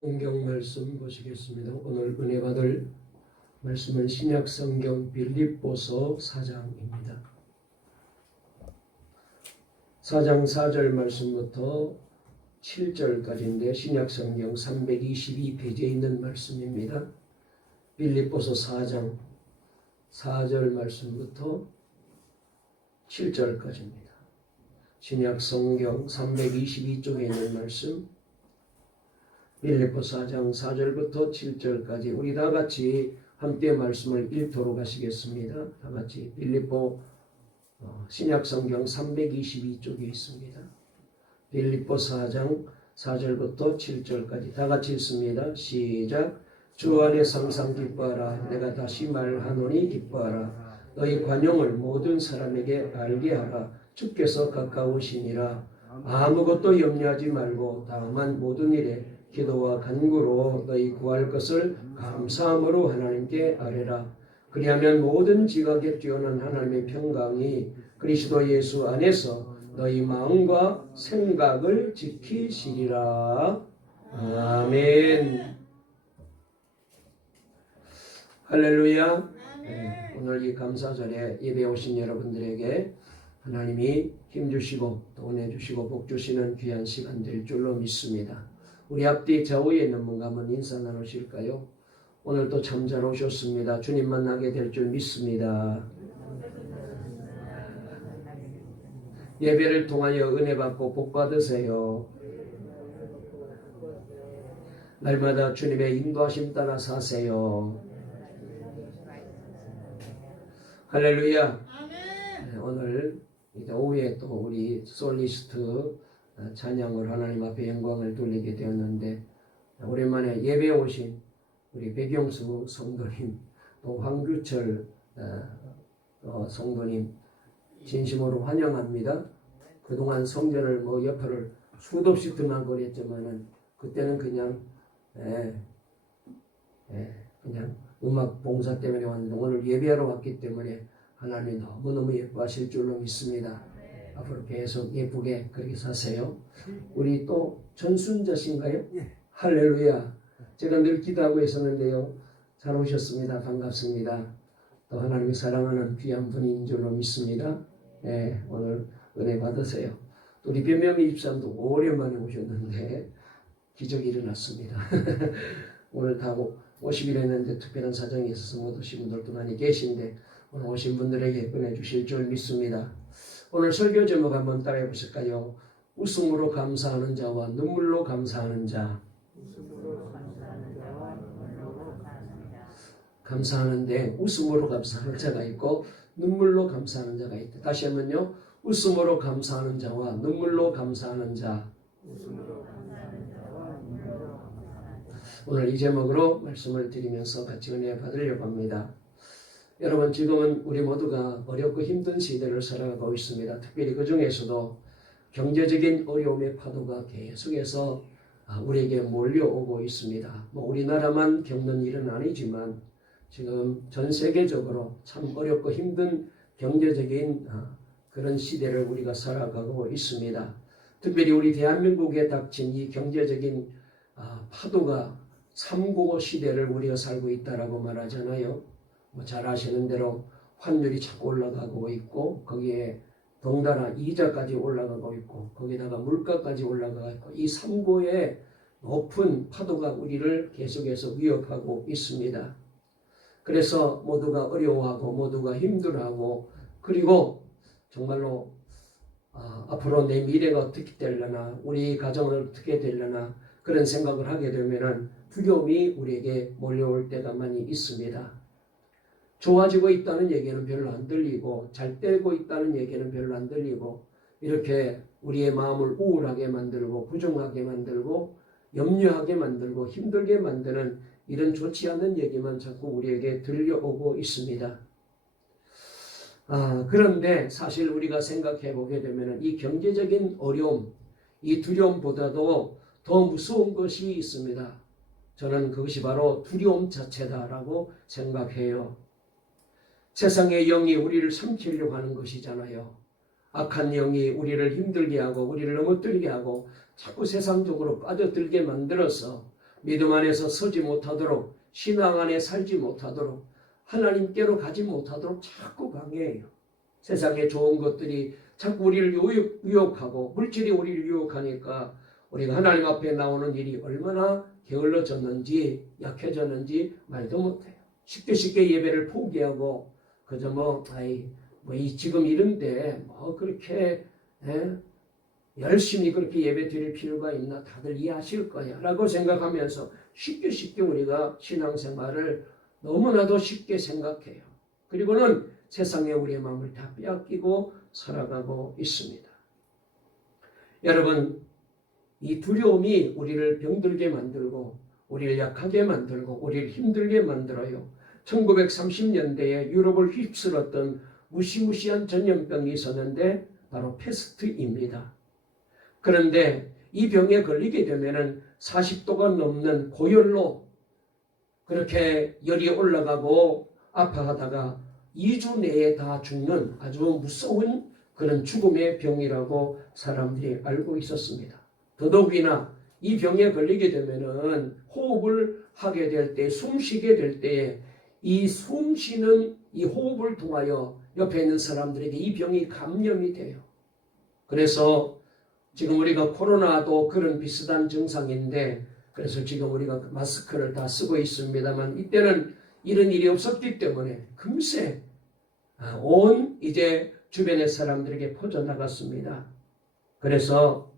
성경 말씀 보시겠습니다. 오늘 은혜 받을 말씀은 신약 성경 빌립보서 4장입니다. 4장 4절 말씀부터 7절까지인데 신약 성경 322페이지에 있는 말씀입니다. 빌립보서 4장 4절 말씀부터 7절까지입니다. 신약 성경 322쪽에 있는 말씀 빌립보 4장 4절부터 7절까지 우리 다 같이 함께 말씀을 읽도록 하시겠습니다. 다 같이 빌립보 신약 성경 322쪽에 있습니다. 빌립보 4장 4절부터 7절까지 다 같이 읽습니다. 시작. 주 안에서 항상 기뻐하라. 내가 다시 말하노니 기뻐하라. 너희 관용을 모든 사람에게 알게 하라. 주께서 가까우시니라. 아무것도 염려하지 말고 다만 모든 일에 기도와 간구로 너희 구할 것을 감사함으로 하나님께 아뢰라. 그리하면 모든 지각에 뛰어난 하나님의 평강이 그리스도 예수 안에서 너희 마음과 생각을 지키시리라. 아멘. 할렐루야. 네, 오늘 이 감사절에 예배 오신 여러분들에게 하나님이 힘주시고 또 은혜 주시고 복 주시는 귀한 시간 될 줄로 믿습니다. 우리 앞뒤 좌우에 있는 분과 한번 인사 나누실까요? 오늘도 참 잘 오셨습니다. 주님 만나게 될 줄 믿습니다. 예배를 통하여 은혜 받고 복 받으세요. 날마다 주님의 인도하심 따라 사세요. 할렐루야. 오늘 오후에 또 우리 솔리스트 찬양을 하나님 앞에 영광을 돌리게 되었는데 오랜만에 예배에 오신 우리 백영수 성도님 또 황규철 성도님 진심으로 환영합니다. 그동안 성전을 옆을 수도 없이 등한거렸지만은 그때는 그냥 그냥 음악 봉사 때문에 왔는데 오늘 예배하러 왔기 때문에 하나님이 너무너무 예뻐하실 줄로 믿습니다. 앞으로 계속 예쁘게 그렇게 사세요. 우리 또 전순자신가요? 할렐루야. 제가 늘 기도하고 있었는데요. 잘 오셨습니다. 반갑습니다. 또 하나님이 사랑하는 귀한 분인 줄로 믿습니다. 오늘 은혜 받으세요. 또 우리 변명미 집사님도 오랜만에 오셨는데 기적이 일어났습니다. 오늘 다 50일 했는데 특별한 사정이 있어서 못 오신 분들도 많이 계신데 오늘 오신 분들에게 은혜 주실 줄 믿습니다. 오늘 설교 제목 한번 따라해 보실까요? 웃음으로 감사하는 자와 눈물로 감사하는 자. 감사하는데 웃음으로 감사하는 자가 있고 눈물로 감사하는 자가 있다. 다시 하면요. 웃음으로 감사하는 자와 눈물로 감사하는 자. 오늘 이 제목으로 말씀을 드리면서 같이 은혜 받으려고 합니다. 여러분 지금은 우리 모두가 어렵고 힘든 시대를 살아가고 있습니다. 특별히 그 중에서도 경제적인 어려움의 파도가 계속해서 우리에게 몰려오고 있습니다. 우리나라만 겪는 일은 아니지만 지금 전 세계적으로 참 어렵고 힘든 경제적인 그런 시대를 우리가 살아가고 있습니다. 특별히 우리 대한민국에 닥친 이 경제적인 파도가 395 시대를 우리가 살고 있다라고 말하잖아요. 잘 아시는 대로 환율이 자꾸 올라가고 있고 거기에 덩달아 이자까지 올라가고 있고 거기다가 물가까지 올라가고 있고 이 395의 높은 파도가 우리를 계속해서 위협하고 있습니다. 그래서 모두가 어려워하고 모두가 힘들어하고 그리고 정말로 앞으로 내 미래가 어떻게 되려나 우리 가정은 어떻게 되려나 그런 생각을 하게 되면 두려움이 우리에게 몰려올 때가 많이 있습니다. 좋아지고 있다는 얘기는 별로 안 들리고 잘 되고 있다는 얘기는 별로 안 들리고 이렇게 우리의 마음을 우울하게 만들고 부정하게 만들고 염려하게 만들고 힘들게 만드는 이런 좋지 않은 얘기만 자꾸 우리에게 들려오고 있습니다. 그런데 사실 우리가 생각해 보게 되면 이 경제적인 어려움, 이 두려움보다도 더 무서운 것이 있습니다. 저는 그것이 바로 두려움 자체다라고 생각해요. 세상의 영이 우리를 삼키려고 하는 것이잖아요. 악한 영이 우리를 힘들게 하고 우리를 넘어뜨리게 하고 자꾸 세상적으로 빠져들게 만들어서 믿음 안에서 서지 못하도록, 신앙 안에 살지 못하도록, 하나님께로 가지 못하도록 자꾸 방해해요. 세상에 좋은 것들이 자꾸 우리를 유혹하고 물질이 우리를 유혹하니까 우리가 하나님 앞에 나오는 일이 얼마나 게을러졌는지 약해졌는지 말도 못해요. 쉽게 예배를 포기하고 그저 지금 이런데 그렇게 열심히 그렇게 예배 드릴 필요가 있나, 다들 이해하실 거야 라고 생각하면서 쉽게 우리가 신앙생활을 너무나도 쉽게 생각해요. 그리고는 세상에 우리의 마음을 다 빼앗기고 살아가고 있습니다. 여러분, 이 두려움이 우리를 병들게 만들고 우리를 약하게 만들고 우리를 힘들게 만들어요. 1930년대에 유럽을 휩쓸었던 무시무시한 전염병이 있었는데 바로 패스트입니다. 그런데 이 병에 걸리게 되면은 40도가 넘는 고열로 그렇게 열이 올라가고 아파하다가 2주 내에 다 죽는 아주 무서운 그런 죽음의 병이라고 사람들이 알고 있었습니다. 더더욱이나 이 병에 걸리게 되면은 호흡을 하게 될 때, 숨쉬게 될 때에 이 숨쉬는 이 호흡을 통하여 옆에 있는 사람들에게 이 병이 감염이 돼요. 그래서 지금 우리가 코로나도 그런 비슷한 증상인데, 그래서 지금 우리가 마스크를 다 쓰고 있습니다만, 이때는 이런 일이 없었기 때문에 금세 온 이제 주변의 사람들에게 퍼져나갔습니다. 그래서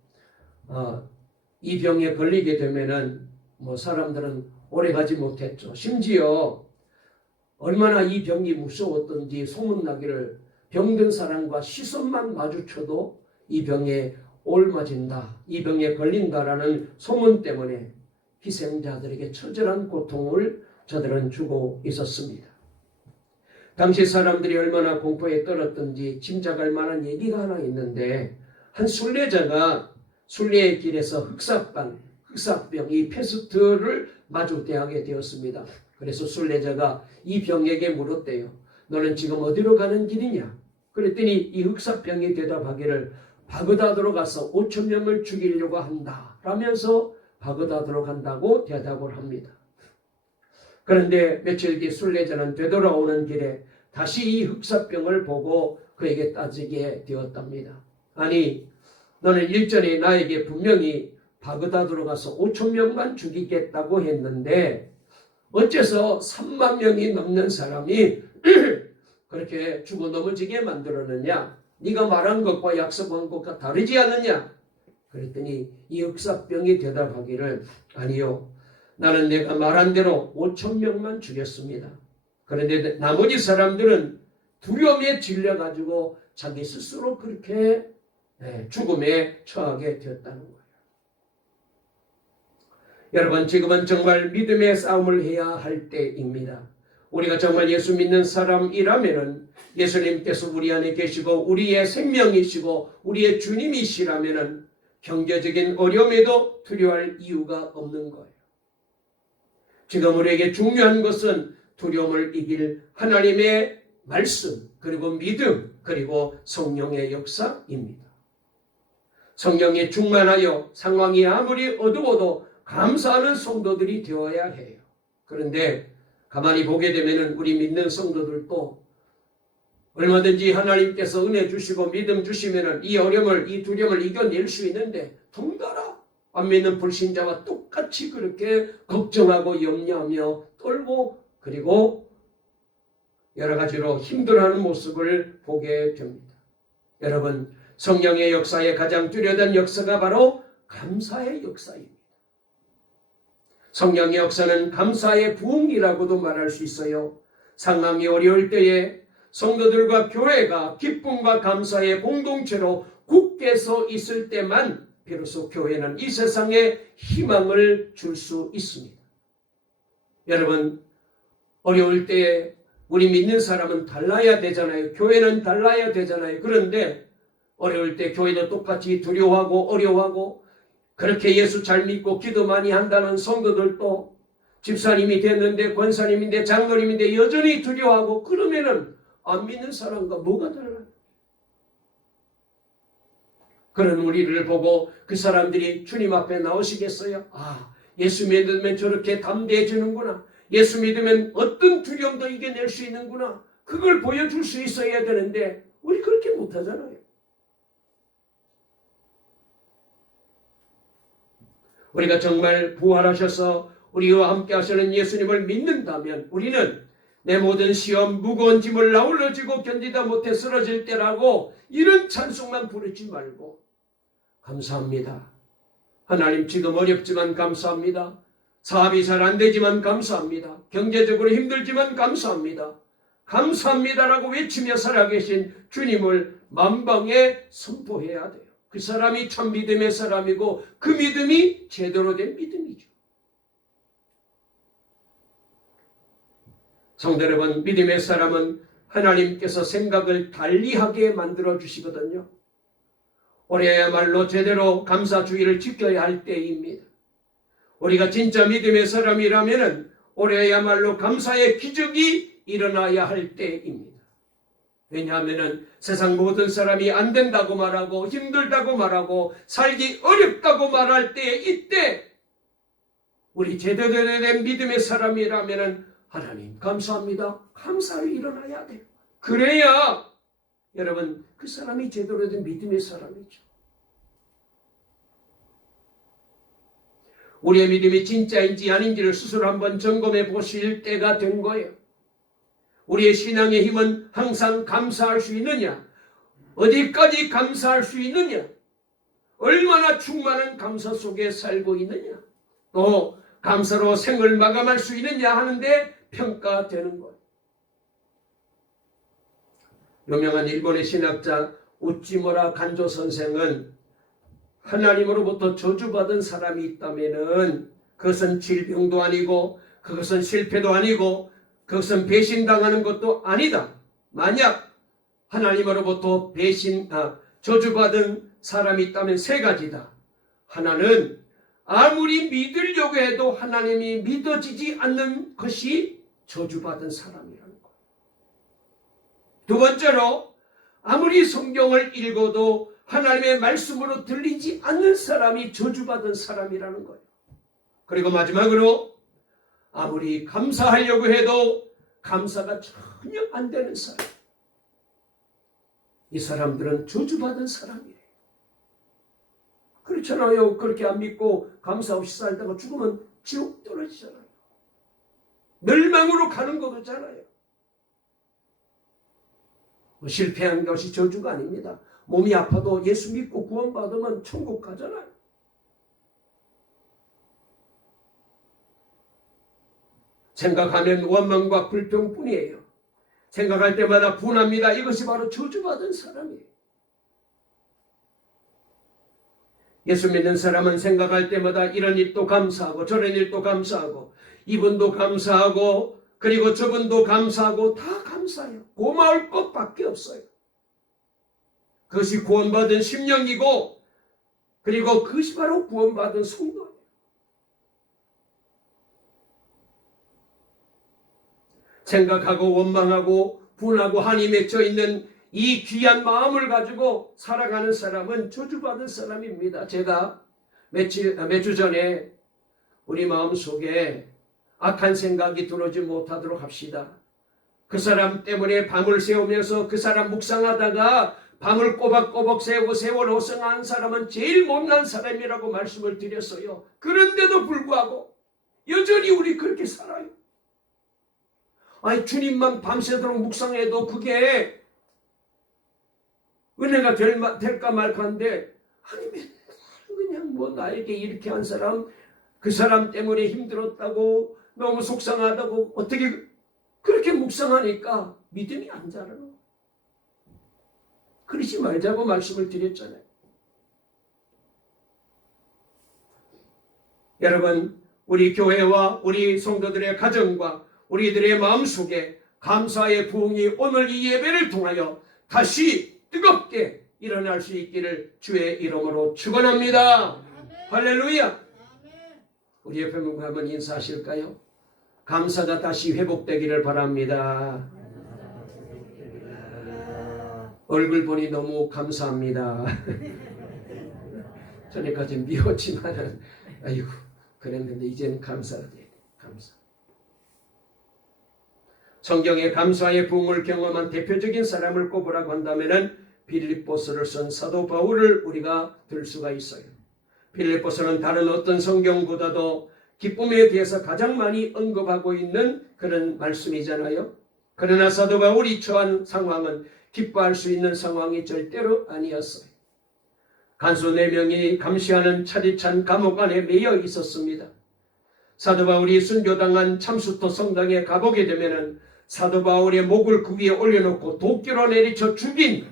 이 병에 걸리게 되면은 사람들은 오래 가지 못했죠. 심지어 얼마나 이 병이 무서웠던지 소문나기를, 병든 사람과 시선만 마주쳐도 이 병에 옮아진다, 이 병에 걸린다라는 소문 때문에 희생자들에게 처절한 고통을 저들은 주고 있었습니다. 당시 사람들이 얼마나 공포에 떨었던지 짐작할 만한 얘기가 하나 있는데, 한 순례자가 순례의 길에서 흑사병, 이 패스트를 마주대하게 되었습니다. 그래서 순례자가 이 병에게 물었대요. 너는 지금 어디로 가는 길이냐? 그랬더니 이 흑사병이 대답하기를 바그다드로 가서 5,000명을 죽이려고 한다 라면서 바그다드로 간다고 대답을 합니다. 그런데 며칠 뒤 순례자는 되돌아오는 길에 다시 이 흑사병을 보고 그에게 따지게 되었답니다. 아니, 너는 일전에 나에게 분명히 바그다드로 가서 5,000명만 죽이겠다고 했는데 어째서 3만 명이 넘는 사람이 그렇게 죽어 넘어지게 만들었느냐? 네가 말한 것과 약속한 것과 다르지 않느냐? 그랬더니 이 흑사병이 대답하기를 아니요, 나는 내가 말한 대로 5,000명만 죽였습니다. 그런데 나머지 사람들은 두려움에 질려가지고 자기 스스로 그렇게 죽음에 처하게 되었다는 거예요. 여러분, 지금은 정말 믿음의 싸움을 해야 할 때입니다. 우리가 정말 예수 믿는 사람이라면은, 예수님께서 우리 안에 계시고 우리의 생명이시고 우리의 주님이시라면은 경제적인 어려움에도 두려워할 이유가 없는 거예요. 지금 우리에게 중요한 것은 두려움을 이길 하나님의 말씀, 그리고 믿음, 그리고 성령의 역사입니다. 성령에 충만하여 상황이 아무리 어두워도 감사하는 성도들이 되어야 해요. 그런데 가만히 보게 되면 우리 믿는 성도들도 얼마든지 하나님께서 은혜 주시고 믿음 주시면 이 어려움을, 이 두려움을 이겨낼 수 있는데 덩달아 안 믿는 불신자와 똑같이 그렇게 걱정하고 염려하며 떨고 그리고 여러 가지로 힘들어하는 모습을 보게 됩니다. 여러분, 성령의 역사에 가장 뚜렷한 역사가 바로 감사의 역사입니다. 성령의 역사는 감사의 부흥이라고도 말할 수 있어요. 상황이 어려울 때에 성도들과 교회가 기쁨과 감사의 공동체로 굳게 서 있을 때만 비로소 교회는 이 세상에 희망을 줄 수 있습니다. 여러분, 어려울 때에 우리 믿는 사람은 달라야 되잖아요. 교회는 달라야 되잖아요. 그런데 어려울 때 교회도 똑같이 두려워하고 어려워하고, 그렇게 예수 잘 믿고 기도 많이 한다는 성도들도 집사님이 됐는데, 권사님인데, 장로님인데 여전히 두려워하고, 그러면은 안 믿는 사람과 뭐가 달라요? 그런 우리를 보고 그 사람들이 주님 앞에 나오시겠어요? 예수 믿으면 저렇게 담대해지는구나. 예수 믿으면 어떤 두려움도 이겨낼 수 있는구나. 그걸 보여줄 수 있어야 되는데 우리 그렇게 못하잖아요. 우리가 정말 부활하셔서 우리와 함께 하시는 예수님을 믿는다면 우리는 내 모든 시험 무거운 짐을 나홀로 지고 견디다 못해 쓰러질 때라고 이런 찬송만 부르지 말고 감사합니다. 하나님 지금 어렵지만 감사합니다. 사업이 잘 안 되지만 감사합니다. 경제적으로 힘들지만 감사합니다. 감사합니다라고 외치며 살아계신 주님을 만방에 선포해야 돼요. 그 사람이 참 믿음의 사람이고 그 믿음이 제대로 된 믿음이죠. 성도 여러분, 믿음의 사람은 하나님께서 생각을 달리하게 만들어 주시거든요. 올해야말로 제대로 감사주의를 지켜야 할 때입니다. 우리가 진짜 믿음의 사람이라면 올해야말로 감사의 기적이 일어나야 할 때입니다. 왜냐하면 세상 모든 사람이 안 된다고 말하고 힘들다고 말하고 살기 어렵다고 말할 때 이때 우리 제대로 된 믿음의 사람이라면 하나님 감사합니다. 감사를 일어나야 돼요. 그래야 여러분 그 사람이 제대로 된 믿음의 사람이죠. 우리의 믿음이 진짜인지 아닌지를 스스로 한번 점검해 보실 때가 된 거예요. 우리의 신앙의 힘은 항상 감사할 수 있느냐? 어디까지 감사할 수 있느냐? 얼마나 충만한 감사 속에 살고 있느냐? 또 감사로 생을 마감할 수 있느냐 하는데 평가되는 거예요. 유명한 일본의 신학자 우찌무라 간조 선생은 하나님으로부터 저주받은 사람이 있다면은 그것은 질병도 아니고 그것은 실패도 아니고 그것은 배신당하는 것도 아니다. 만약 하나님으로부터 저주받은 사람이 있다면 세 가지다. 하나는 아무리 믿으려고 해도 하나님이 믿어지지 않는 것이 저주받은 사람이라는 것. 두 번째로 아무리 성경을 읽어도 하나님의 말씀으로 들리지 않는 사람이 저주받은 사람이라는 거예요. 그리고 마지막으로 아무리 감사하려고 해도 감사가 전혀 안 되는 사람. 이 사람들은 저주받은 사람이에요. 그렇잖아요. 그렇게 안 믿고 감사 없이 살다가 죽으면 지옥 떨어지잖아요. 멸망으로 가는 거잖아요. 실패한 것이 저주가 아닙니다. 몸이 아파도 예수 믿고 구원받으면 천국 가잖아요. 생각하면 원망과 불평뿐이에요. 생각할 때마다 분합니다. 이것이 바로 저주받은 사람이에요. 예수 믿는 사람은 생각할 때마다 이런 일도 감사하고 저런 일도 감사하고 이분도 감사하고 그리고 저분도 감사하고 다 감사해요. 고마울 것밖에 없어요. 그것이 구원받은 심령이고 그리고 그것이 바로 구원받은 성도예요. 생각하고 원망하고 분하고 한이 맺혀 있는 이 귀한 마음을 가지고 살아가는 사람은 저주받은 사람입니다. 제가 몇 주 전에 우리 마음속에 악한 생각이 들어오지 못하도록 합시다. 그 사람 때문에 밤을 새우면서 그 사람 묵상하다가 밤을 꼬박꼬박 새우고 세월 호생한 사람은 제일 못난 사람이라고 말씀을 드렸어요. 그런데도 불구하고 여전히 우리 그렇게 살아요. 아니 주님만 밤새도록 묵상해도 그게 은혜가 될까 말까 한데 아니 맨날 그냥 뭐 나에게 이렇게 한 사람 그 사람 때문에 힘들었다고 너무 속상하다고 어떻게 그렇게 묵상하니까 믿음이 안 자라요. 그러지 말자고 말씀을 드렸잖아요. 여러분 우리 교회와 우리 성도들의 가정과 우리들의 마음속에 감사의 부흥이 오늘 이 예배를 통하여 다시 뜨겁게 일어날 수 있기를 주의 이름으로 축원합니다. 할렐루야. 우리 옆에 분과 한번 인사하실까요? 감사가 다시 회복되기를 바랍니다. 얼굴 보니 너무 감사합니다. 전에까지 미웠지만은 아이고 그랬는데 이제는 감사가 돼야 돼. 감사. 성경에 감사의 부흥을 경험한 대표적인 사람을 꼽으라고 한다면은 빌립보서를 쓴 사도 바울을 우리가 들 수가 있어요. 빌립보서는 다른 어떤 성경보다도 기쁨에 대해서 가장 많이 언급하고 있는 그런 말씀이잖아요. 그러나 사도 바울이 처한 상황은 기뻐할 수 있는 상황이 절대로 아니었어요. 간수 4명이 감시하는 차디찬 감옥 안에 매여 있었습니다. 사도 바울이 순교당한 참수토 성당에 가보게 되면은 사도 바울의 목을 그 위에 올려놓고 도끼로 내리쳐 죽인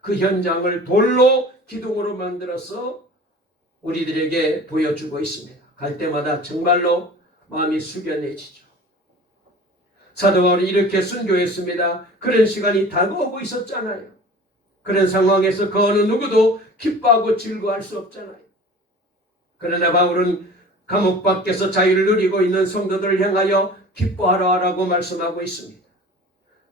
그 현장을 돌로 기둥으로 만들어서 우리들에게 보여주고 있습니다. 갈 때마다 정말로 마음이 숙연해지죠. 사도 바울이 이렇게 순교했습니다. 그런 시간이 다가오고 있었잖아요. 그런 상황에서 그 어느 누구도 기뻐하고 즐거워할 수 없잖아요. 그러나 바울은 감옥 밖에서 자유를 누리고 있는 성도들을 향하여 기뻐하라고 말씀하고 있습니다.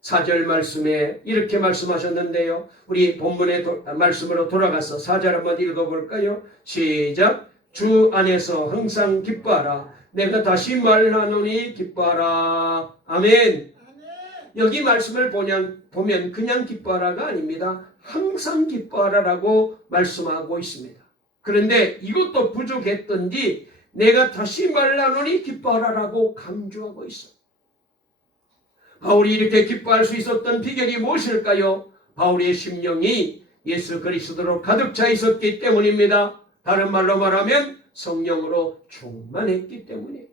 4절 말씀에 이렇게 말씀하셨는데요. 우리 본문의 말씀으로 돌아가서 4절 한번 읽어볼까요? 시작. 주 안에서 항상 기뻐하라. 내가 다시 말하노니 기뻐하라. 아멘. 여기 말씀을 보면 그냥 기뻐하라가 아닙니다. 항상 기뻐하라라고 말씀하고 있습니다. 그런데 이것도 부족했던지 내가 다시 말하노니 기뻐하라라고 강조하고 있어요. 바울이 이렇게 기뻐할 수 있었던 비결이 무엇일까요? 바울의 심령이 예수 그리스도로 가득 차 있었기 때문입니다. 다른 말로 말하면 성령으로 충만했기 때문이에요.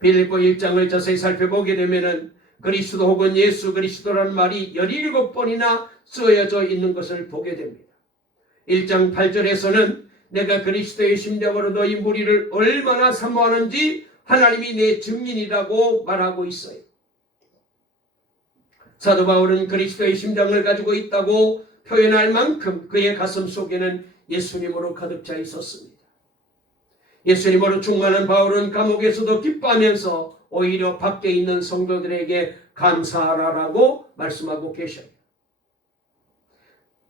빌립보 1장을 자세히 살펴보게 되면 그리스도 혹은 예수 그리스도라는 말이 17번이나 쓰여져 있는 것을 보게 됩니다. 1장 8절에서는 내가 그리스도의 심령으로 너희 무리를 얼마나 사모하는지 하나님이 내 증인이라고 말하고 있어요. 사도 바울은 그리스도의 심장을 가지고 있다고 표현할 만큼 그의 가슴 속에는 예수님으로 가득 차 있었습니다. 예수님으로 충만한 바울은 감옥에서도 기뻐하면서 오히려 밖에 있는 성도들에게 감사하라라고 말씀하고 계셔요.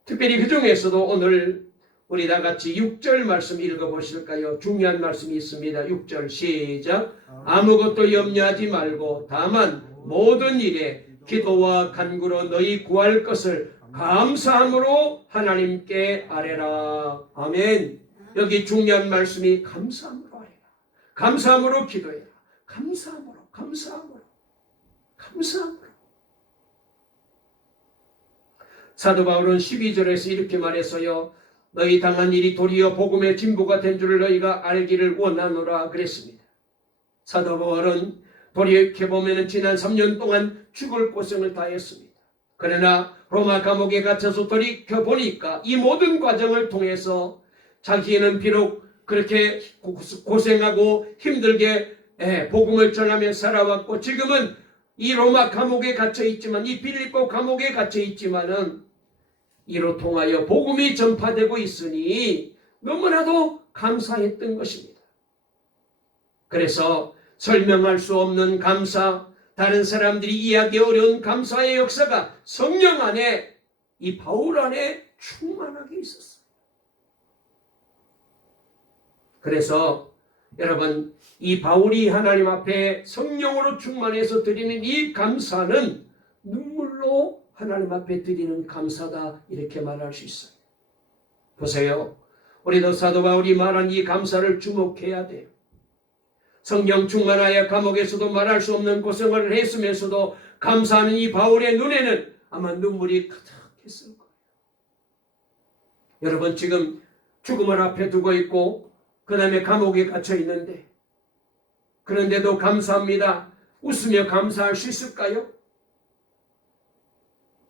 특별히 그 중에서도 오늘 우리 다 같이 6절 말씀 읽어보실까요? 중요한 말씀이 있습니다. 6절 시작. 아무것도 염려하지 말고 다만 모든 일에 기도와 간구로 너희 구할 것을 감사함으로 하나님께 아뢰라. 아멘. 여기 중요한 말씀이 감사함으로 아뢰라. 감사함으로 기도해라. 감사함으로. 사도 바울은 12절에서 이렇게 말했어요. 너희 당한 일이 도리어 복음의 진보가 된 줄을 너희가 알기를 원하노라 그랬습니다. 사도 바울은 돌이켜보면 지난 3년 동안 죽을 고생을 다했습니다. 그러나 로마 감옥에 갇혀서 돌이켜보니까 이 모든 과정을 통해서 자기는 비록 그렇게 고생하고 힘들게 복음을 전하며 살아왔고 지금은 이 로마 감옥에 갇혀 있지만 이 빌립보 감옥에 갇혀 있지만은 이로 통하여 복음이 전파되고 있으니 너무나도 감사했던 것입니다. 그래서 설명할 수 없는 감사, 다른 사람들이 이해하기 어려운 감사의 역사가 성령 안에, 이 바울 안에 충만하게 있었어요. 그래서 여러분, 이 바울이 하나님 앞에 성령으로 충만해서 드리는 이 감사는 눈물로 하나님 앞에 드리는 감사다, 이렇게 말할 수 있어요. 보세요. 우리도 사도 바울이 말한 이 감사를 주목해야 돼요. 성령 충만하여 감옥에서도 말할 수 없는 고생을 했으면서도 감사하는 이 바울의 눈에는 아마 눈물이 가득했을 거예요. 여러분, 지금 죽음을 앞에 두고 있고 그 다음에 감옥에 갇혀 있는데 그런데도 감사합니다. 웃으며 감사할 수 있을까요?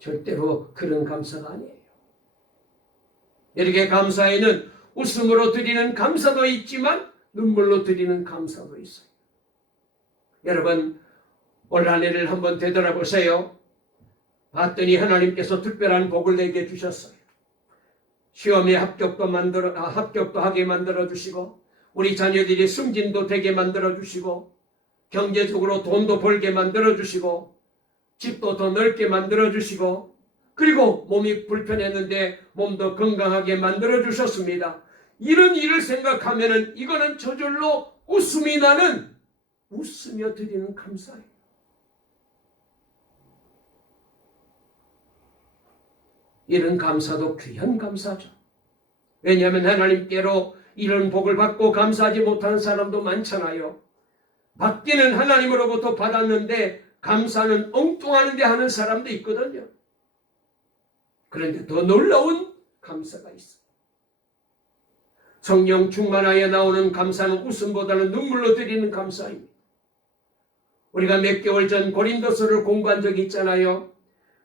절대로 그런 감사가 아니에요. 이렇게 감사에는 웃음으로 드리는 감사도 있지만 눈물로 드리는 감사도 있어요. 여러분, 올 한 해를 한번 되돌아보세요. 봤더니 하나님께서 특별한 복을 내게 주셨어요. 시험에 합격도 하게 만들어 주시고 우리 자녀들이 승진도 되게 만들어 주시고 경제적으로 돈도 벌게 만들어 주시고 집도 더 넓게 만들어 주시고 그리고 몸이 불편했는데 몸도 건강하게 만들어 주셨습니다. 이런 일을 생각하면은 이거는 저절로 웃음이 나는, 웃으며 드리는 감사예요. 이런 감사도 귀한 감사죠. 왜냐하면 하나님께로 이런 복을 받고 감사하지 못하는 사람도 많잖아요. 받기는 하나님으로부터 받았는데 감사는 엉뚱한데 하는 사람도 있거든요. 그런데 더 놀라운 감사가 있어요. 성령 충만하여 나오는 감사는 웃음보다는 눈물로 드리는 감사입니다. 우리가 몇 개월 전 고린도서를 공부한 적이 있잖아요.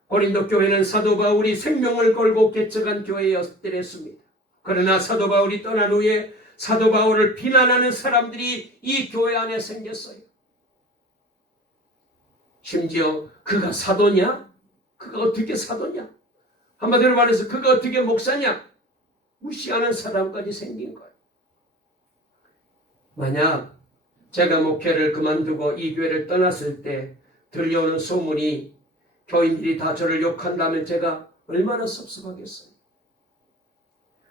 고린도 교회는 사도 바울이 생명을 걸고 개척한 교회였더랬습니다. 그러나 사도 바울이 떠난 후에 사도 바울을 비난하는 사람들이 이 교회 안에 생겼어요. 심지어 그가 사도냐? 그가 어떻게 사도냐? 한마디로 말해서 그가 어떻게 목사냐? 무시하는 사람까지 생긴 거예요. 만약 제가 목회를 그만두고 이 교회를 떠났을 때 들려오는 소문이 교인들이 다 저를 욕한다면 제가 얼마나 섭섭하겠어요.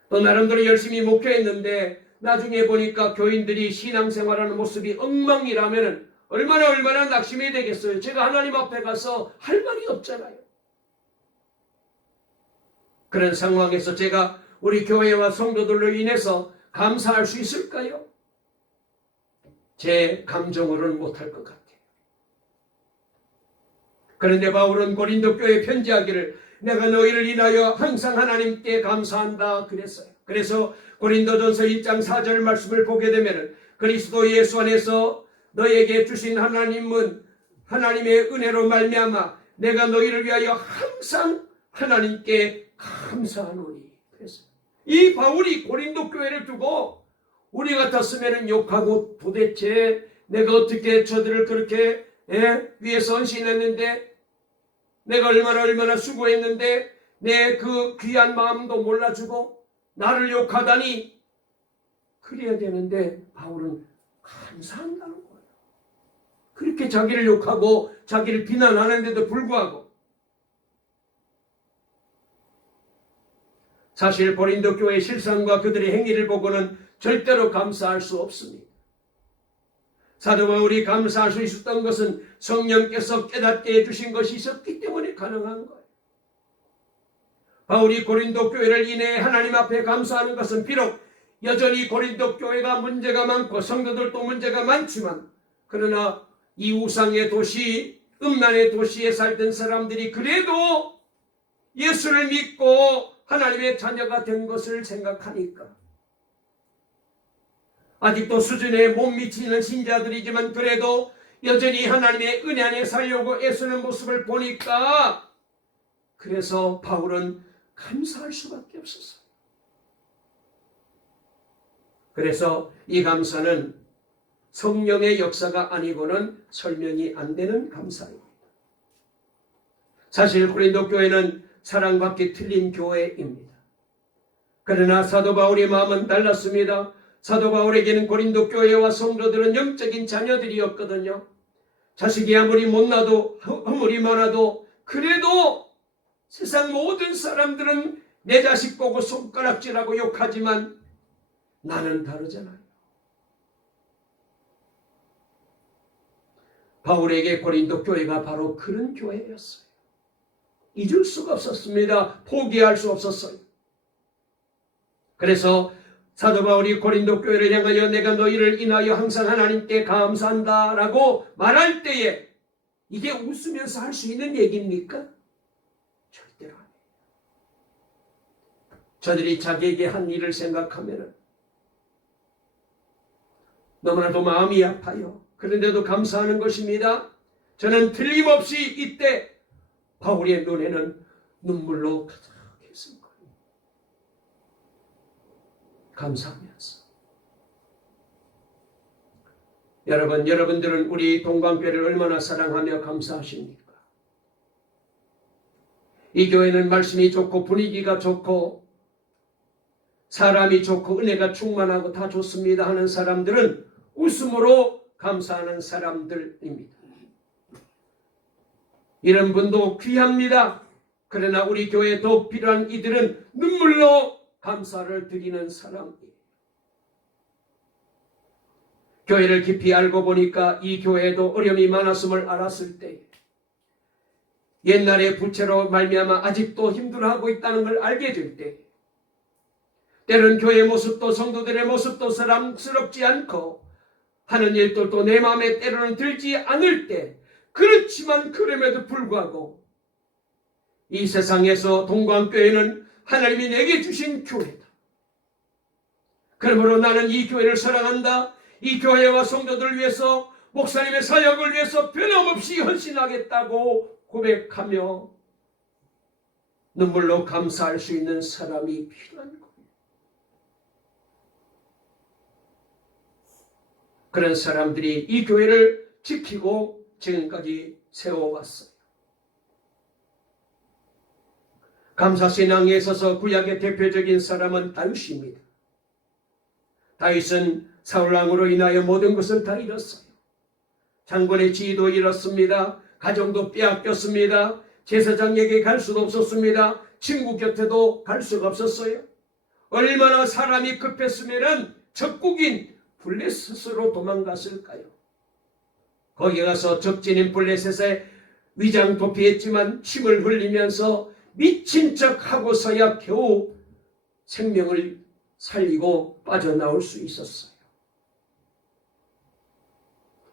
또 나름대로 열심히 목회했는데 나중에 보니까 교인들이 신앙생활하는 모습이 엉망이라면 얼마나 낙심이 되겠어요. 제가 하나님 앞에 가서 할 말이 없잖아요. 그런 상황에서 제가 우리 교회와 성도들로 인해서 감사할 수 있을까요? 제 감정으로는 못할 것 같아요. 그런데 바울은 고린도 교회에 편지하기를 내가 너희를 인하여 항상 하나님께 감사한다 그랬어요. 그래서 고린도전서 1장 4절 말씀을 보게 되면 그리스도 예수 안에서 너에게 주신 하나님은 하나님의 은혜로 말미암아 내가 너희를 위하여 항상 하나님께 감사하노니. 그래서 이 바울이 고린도 교회를 두고 우리 같았으면 욕하고 도대체 내가 어떻게 저들을 그렇게 위해서 헌신했는데 내가 얼마나 수고했는데 내 그 귀한 마음도 몰라주고 나를 욕하다니 그래야 되는데 바울은 감사한다는 거예요. 그렇게 자기를 욕하고 자기를 비난하는데도 불구하고 사실 고린도 교회의 실상과 그들의 행위를 보고는 절대로 감사할 수 없습니다. 사도 바울이 감사할 수 있었던 것은 성령께서 깨닫게 해주신 것이 있었기 때문에 가능한 거예요. 바울이 고린도 교회를 인해 하나님 앞에 감사하는 것은 비록 여전히 고린도 교회가 문제가 많고 성도들도 문제가 많지만 그러나 이 우상의 도시, 음란의 도시에 살던 사람들이 그래도 예수를 믿고 하나님의 자녀가 된 것을 생각하니까 아직도 수준에 못 미치는 신자들이지만 그래도 여전히 하나님의 은혜 안에 살려고 애쓰는 모습을 보니까 그래서 바울은 감사할 수밖에 없었어요. 그래서 이 감사는 성령의 역사가 아니고는 설명이 안 되는 감사입니다. 사실 고린도 교회는 사랑받기 틀린 교회입니다. 그러나 사도 바울의 마음은 달랐습니다. 사도 바울에게는 고린도 교회와 성도들은 영적인 자녀들이었거든요. 자식이 아무리 못나도 아무리 많아도 그래도 세상 모든 사람들은 내 자식 보고 손가락질하고 욕하지만 나는 다르잖아요. 바울에게 고린도 교회가 바로 그런 교회였어요. 잊을 수가 없었습니다. 포기할 수 없었어요. 그래서 사도 바울이 고린도 교회를 향하여 내가 너희를 인하여 항상 하나님께 감사한다라고 말할 때에 이게 웃으면서 할 수 있는 얘기입니까? 절대로 아니에요. 저들이 자기에게 한 일을 생각하면 너무나도 마음이 아파요. 그런데도 감사하는 것입니다. 저는 틀림없이 이때 바울의 눈에는 눈물로 가득했습니다. 감사하면서 여러분들은 우리 동방교회를 얼마나 사랑하며 감사하십니까? 이 교회는 말씀이 좋고 분위기가 좋고 사람이 좋고 은혜가 충만하고 다 좋습니다 하는 사람들은 웃음으로 감사하는 사람들입니다. 이런 분도 귀합니다. 그러나 우리 교회에 더 필요한 이들은 눈물로 감사를 드리는 사람이에요. 교회를 깊이 알고 보니까 이 교회에도 어려움이 많았음을 알았을 때, 옛날의 부채로 말미암아 아직도 힘들어하고 있다는 걸 알게 될 때, 때론 교회의 모습도 성도들의 모습도 사랑스럽지 않고 하는 일들도 내 마음에 때로는 들지 않을 때, 그렇지만 그럼에도 불구하고 이 세상에서 동광교회는 하나님이 내게 주신 교회다. 그러므로 나는 이 교회를 사랑한다. 이 교회와 성도들을 위해서, 목사님의 사역을 위해서 변함없이 헌신하겠다고 고백하며 눈물로 감사할 수 있는 사람이 필요한 거예요. 그런 사람들이 이 교회를 지키고 지금까지 세워왔어요. 감사신앙에 있어서 구약의 대표적인 사람은 다윗입니다. 다윗은 사울왕으로 인하여 모든 것을 다 잃었어요. 장군의 지위도 잃었습니다. 가정도 빼앗겼습니다. 제사장에게 갈 수도 없었습니다. 친구 곁에도 갈 수가 없었어요. 얼마나 사람이 급했으면 적국인 블레셋으로 도망갔을까요? 거기 가서 적진인 블레셋에 위장 도피했지만 침을 흘리면서 미친 척하고서야 겨우 생명을 살리고 빠져나올 수 있었어요.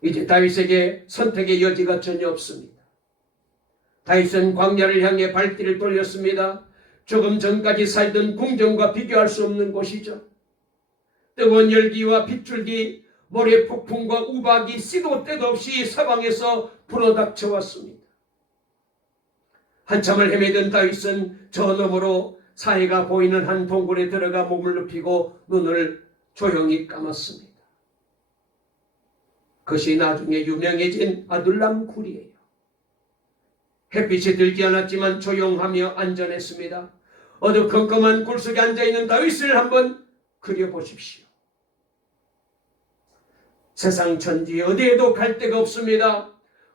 이제 다윗에게 선택의 여지가 전혀 없습니다. 다윗은 광야를 향해 발길을 돌렸습니다. 조금 전까지 살던 궁전과 비교할 수 없는 곳이죠. 뜨거운 열기와 빗줄기, 모래 폭풍과 우박이 시도 때도 없이 사방에서 불어닥쳐 왔습니다. 한참을 헤매던 다윗은 저 너머로 사해가 보이는 한 동굴에 들어가 몸을 눕히고 눈을 조용히 감았습니다. 그것이 나중에 유명해진 아둘람 굴이에요. 햇빛이 들지 않았지만 조용하며 안전했습니다. 어두컴컴한 굴 속에 앉아있는 다윗을 한번 그려보십시오. 세상 천지 어디에도 갈 데가 없습니다.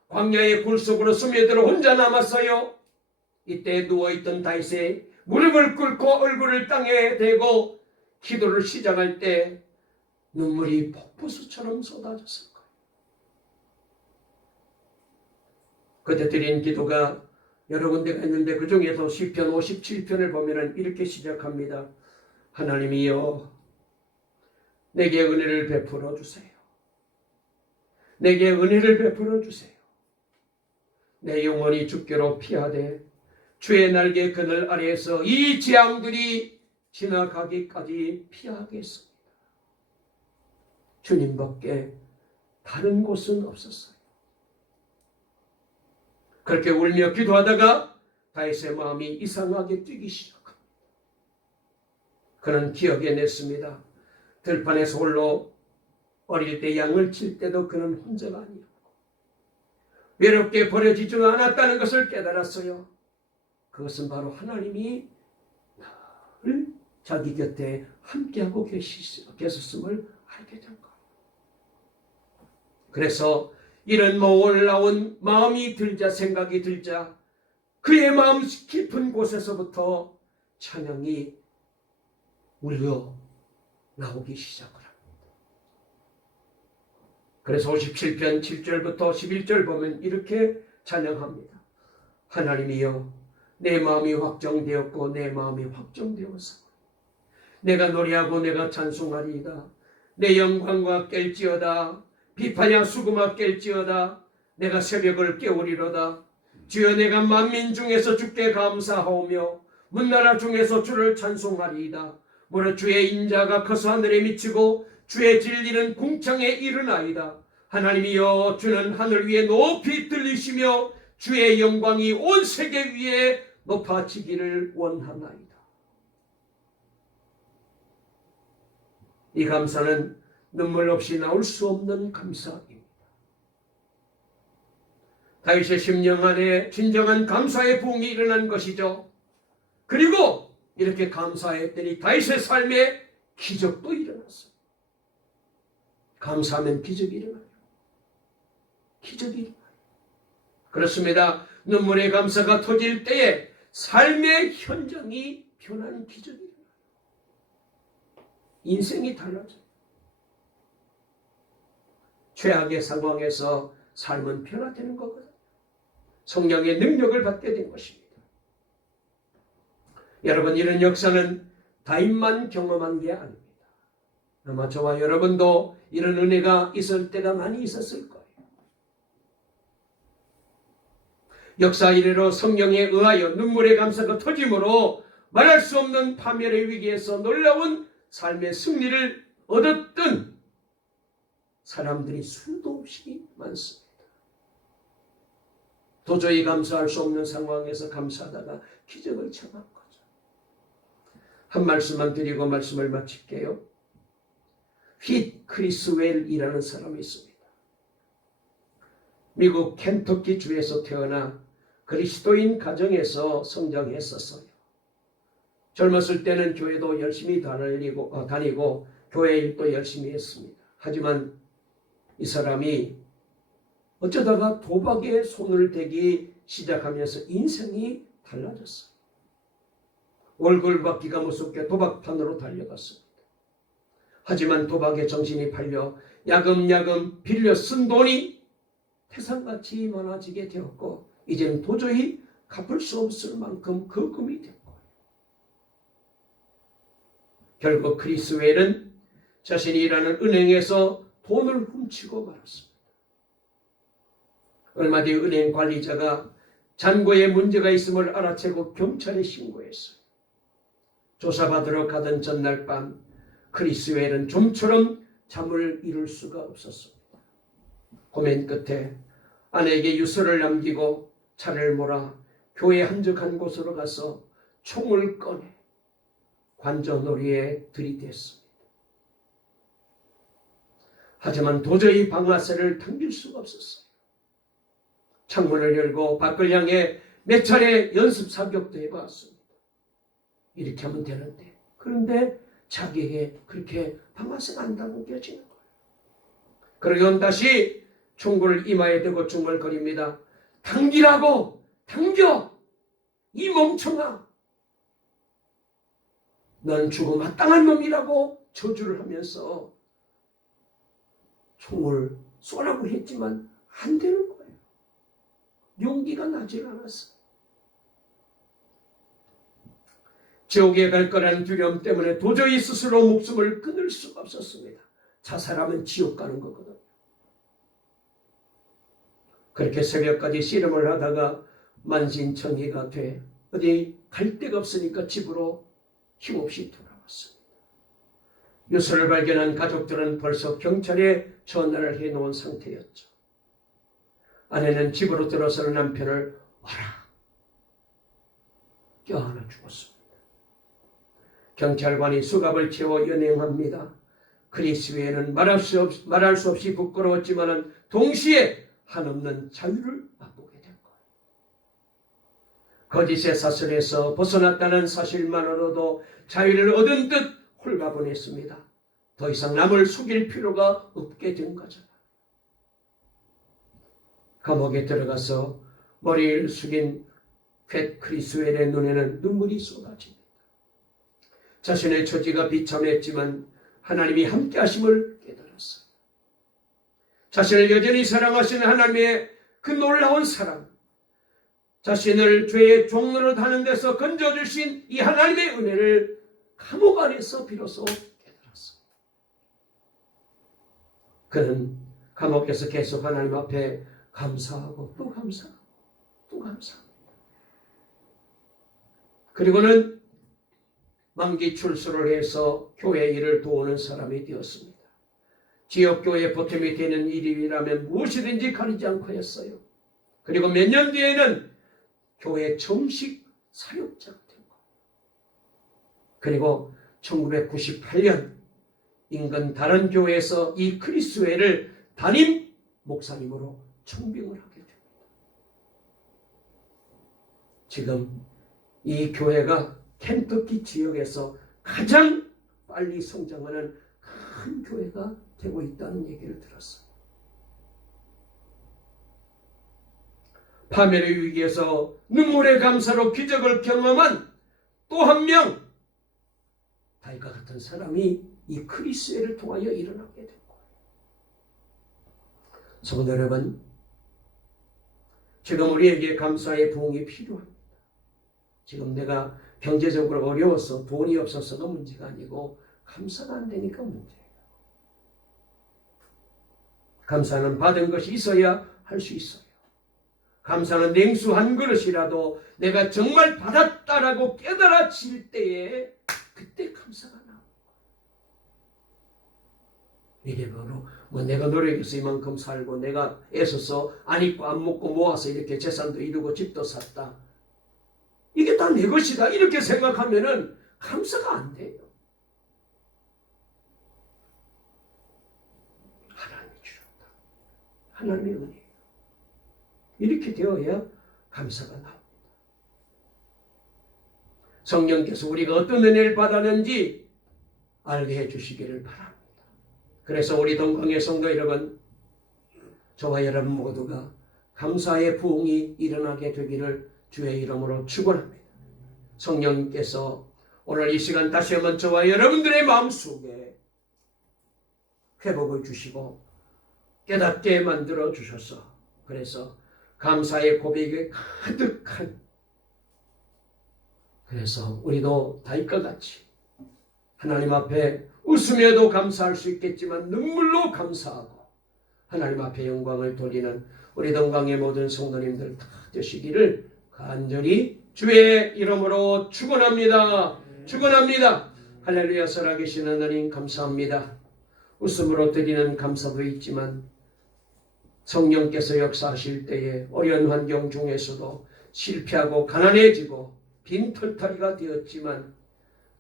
광야의 굴 속으로 스며들어 혼자 남았어요. 이때 누워있던 다윗의 무릎을 꿇고 얼굴을 땅에 대고 기도를 시작할 때 눈물이 폭포수처럼 쏟아졌을 거예요. 그때 드린 기도가 여러 군데가 있는데 그 중에서 시편 57편을 보면 이렇게 시작합니다. 하나님이여 내게 은혜를 베풀어 주세요. 내게 은혜를 베풀어 주세요. 내 영혼이 주께로 피하되 주의 날개 그늘 아래에서 이 재앙들이 지나가기까지 피하겠습니다. 주님밖에 다른 곳은 없었어요. 그렇게 울며 기도하다가 다윗의 마음이 이상하게 뛰기 시작합니다. 그는 기억해냈습니다. 들판에서 홀로 어릴 때 양을 칠 때도 그는 혼자가 아니었고 외롭게 버려지지도 않았다는 것을 깨달았어요. 그것은 바로 하나님이 나를 자기 곁에 함께하고 계셨음을 알게 된 거예요. 그래서 이런 놀라운 마음이 들자, 생각이 들자 그의 마음 깊은 곳에서부터 찬양이 울려 나오기 시작을 합니다. 그래서 57편 7절부터 11절 보면 이렇게 찬양합니다. 하나님이여 내 마음이 확정되었고 내 마음이 확정되었어. 내가 노래하고 내가 찬송하리이다. 내 영광과 깰지어다. 비파냐 수금아 깰지어다. 내가 새벽을 깨우리로다. 주여 내가 만민 중에서 주께 감사하오며 문나라 중에서 주를 찬송하리이다. 무릇 주의 인자가 커서 하늘에 미치고 주의 진리는 궁창에 이르나이다. 하나님이여 주는 하늘 위에 높이 들리시며 주의 영광이 온 세계 위에 높아지기를 원하나이다. 이 감사는 눈물 없이 나올 수 없는 감사입니다. 다윗의 심령 안에 진정한 감사의 부흥이 일어난 것이죠. 그리고 이렇게 감사했더니 다윗의 삶에 기적도 일어났어요. 감사하면 기적이 일어나요. 기적이 일어나요. 그렇습니다. 눈물의 감사가 터질 때에 삶의 현장이 변하는 기적이 일어나요. 인생이 달라져요. 최악의 상황에서 삶은 변화되는 거거든요. 성령의 능력을 받게 된 것입니다. 여러분, 이런 역사는 다윗만 경험한 게 아닙니다. 아마 저와 여러분도 이런 은혜가 있을 때가 많이 있었을 거예요. 역사 이래로 성령에 의하여 눈물의 감사가 터짐으로 말할 수 없는 파멸의 위기에서 놀라운 삶의 승리를 얻었던 사람들이 수도 없이 많습니다. 도저히 감사할 수 없는 상황에서 감사하다가 기적을 청한 거죠. 한 말씀만 드리고 말씀을 마칠게요. 휘트 크리스웰이라는 사람이 있습니다. 미국 켄터키 주에서 태어나 그리스도인 가정에서 성장했었어요. 젊었을 때는 교회도 열심히 다니고 교회 일도 열심히 했습니다. 하지만 이 사람이 어쩌다가 도박에 손을 대기 시작하면서 인생이 달라졌어요. 얼굴 받기가 무섭게 도박판으로 달려갔습니다. 하지만 도박에 정신이 팔려 야금야금 빌려 쓴 돈이 태산같이 많아지게 되었고 이제는 도저히 갚을 수 없을 만큼 거금이 됐고 결국 크리스웰은 자신이 일하는 은행에서 돈을 훔치고 말았습니다. 얼마 뒤 은행 관리자가 잔고에 문제가 있음을 알아채고 경찰에 신고했어요. 조사받으러 가던 전날 밤 크리스웰은 좀처럼 잠을 이룰 수가 없었습니다. 고민 끝에 아내에게 유서를 남기고 차를 몰아 교회 한적한 곳으로 가서 총을 꺼내 관저놀이에 들이댔습니다. 하지만 도저히 방아쇠를 당길 수가 없었어요. 창문을 열고 밖을 향해 몇 차례 연습 사격도 해봤습니다. 이렇게 하면 되는데 그런데 자기에게 그렇게 방아쇠가 안 당겨지는 거예요. 그러곤 다시 총구를 이마에 대고 중얼거립니다. 당기라고! 당겨! 이 멍청아! 넌 죽어 마땅한 놈이라고 저주를 하면서 총을 쏘라고 했지만 안 되는 거예요. 용기가 나질 않았어요. 지옥에 갈 거라는 두려움 때문에 도저히 스스로 목숨을 끊을 수가 없었습니다. 자살하면 지옥 가는 거거든요. 그렇게 새벽까지 씨름을 하다가 만신청이가 돼 어디 갈 데가 없으니까 집으로 힘없이 돌아왔습니다. 유서를 발견한 가족들은 벌써 경찰에 전화를 해놓은 상태였죠. 아내는 집으로 들어서는 남편을 와라 껴안아 죽었습니다. 경찰관이 수갑을 채워 연행합니다. 크리스웰은 말할 수 없이 부끄러웠지만 동시에 한없는 자유를 맛보게 된 거예요. 거짓의 사슬에서 벗어났다는 사실만으로도 자유를 얻은 듯 홀가분했습니다. 더 이상 남을 속일 필요가 없게 된 거잖아요. 감옥에 들어가서 머리를 숙인 퀻 크리스웰의 눈에는 눈물이 쏟아집니다. 자신의 처지가 비참했지만 하나님이 함께 하심을 깨달았어요. 자신을 여전히 사랑하시는 하나님의 그 놀라운 사랑, 자신을 죄의 종로로 하는 데서 건져주신 이 하나님의 은혜를 감옥 안에서 비로소 깨달았어요. 그는 감옥에서 계속 하나님 앞에 감사하고 또 감사하고 또 감사합니다. 그리고는 만기 출소를 해서 교회 일을 도우는 사람이 되었습니다. 지역교회 보탬이 되는 일이라면 무엇이든지 가리지 않고 했어요. 그리고 몇 년 뒤에는 교회 정식 사역자가 된 거예요. 그리고 1998년 인근 다른 교회에서 이 크리스웰을 담임 목사님으로 청빙을 하게 됩니다. 지금 이 교회가 켄터키 지역에서 가장 빨리 성장하는 큰 교회가 되고 있다는 얘기를 들었어요. 파멸의 위기에서 눈물의 감사로 기적을 경험한 또 한 명, 다윗과 같은 사람이 이 크리스웰을 통하여 일어나게 된 거예요. 성도 여러분, 지금 우리에게 감사의 부흥이 필요합니다. 지금 내가 경제적으로 어려워서 돈이 없어서가 문제가 아니고 감사가 안 되니까 문제예요. 감사는 받은 것이 있어야 할 수 있어요. 감사는 냉수 한 그릇이라도 내가 정말 받았다라고 깨달아질 때에 그때 감사가 나옵니다. 이게 바로 내가 노력해서 이만큼 살고 내가 애써서 안 입고 안 먹고 모아서 이렇게 재산도 이루고 집도 샀다. 이게 다 내 것이다. 이렇게 생각하면은 감사가 안 돼요. 하나님이 주셨다. 하나님의 은혜예요. 이렇게 되어야 감사가 나옵니다. 성령께서 우리가 어떤 은혜를 받았는지 알게 해주시기를 바랍니다. 그래서 우리 동강의 성도 여러분, 저와 여러분 모두가 감사의 부흥이 일어나게 되기를 주의 이름으로 축원합니다. 성령께서 오늘 이 시간 다시 한번 저와 여러분들의 마음속에 회복을 주시고 깨닫게 만들어 주셔서 그래서 감사의 고백이 가득한, 그래서 우리도 다윗과 같이 하나님 앞에 웃으며도 감사할 수 있겠지만 눈물로 감사하고 하나님 앞에 영광을 돌리는 우리 동강의 모든 성도님들 다 되시기를 간절히 주의 이름으로 축원합니다. 축원합니다. 할렐루야. 살아계신 하나님 감사합니다. 웃음으로 드리는 감사도 있지만 성령께서 역사하실 때에 어려운 환경 중에서도 실패하고 가난해지고 빈털터리가 되었지만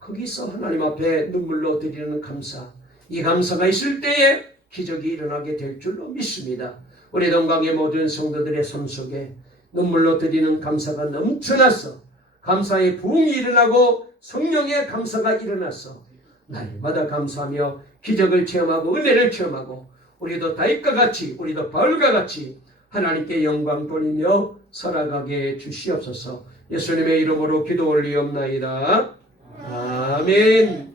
거기서 하나님 앞에 눈물로 드리는 감사, 이 감사가 있을 때에 기적이 일어나게 될 줄로 믿습니다. 우리 동강의 모든 성도들의 삶 속에 눈물로 드리는 감사가 넘쳐나서 감사의 부흥이 일어나고 성령의 감사가 일어나서 날마다 감사하며 기적을 체험하고 은혜를 체험하고 우리도 다윗과 같이 우리도 바울과 같이 하나님께 영광 돌리며 살아가게 주시옵소서. 예수님의 이름으로 기도 올리옵나이다. 아멘.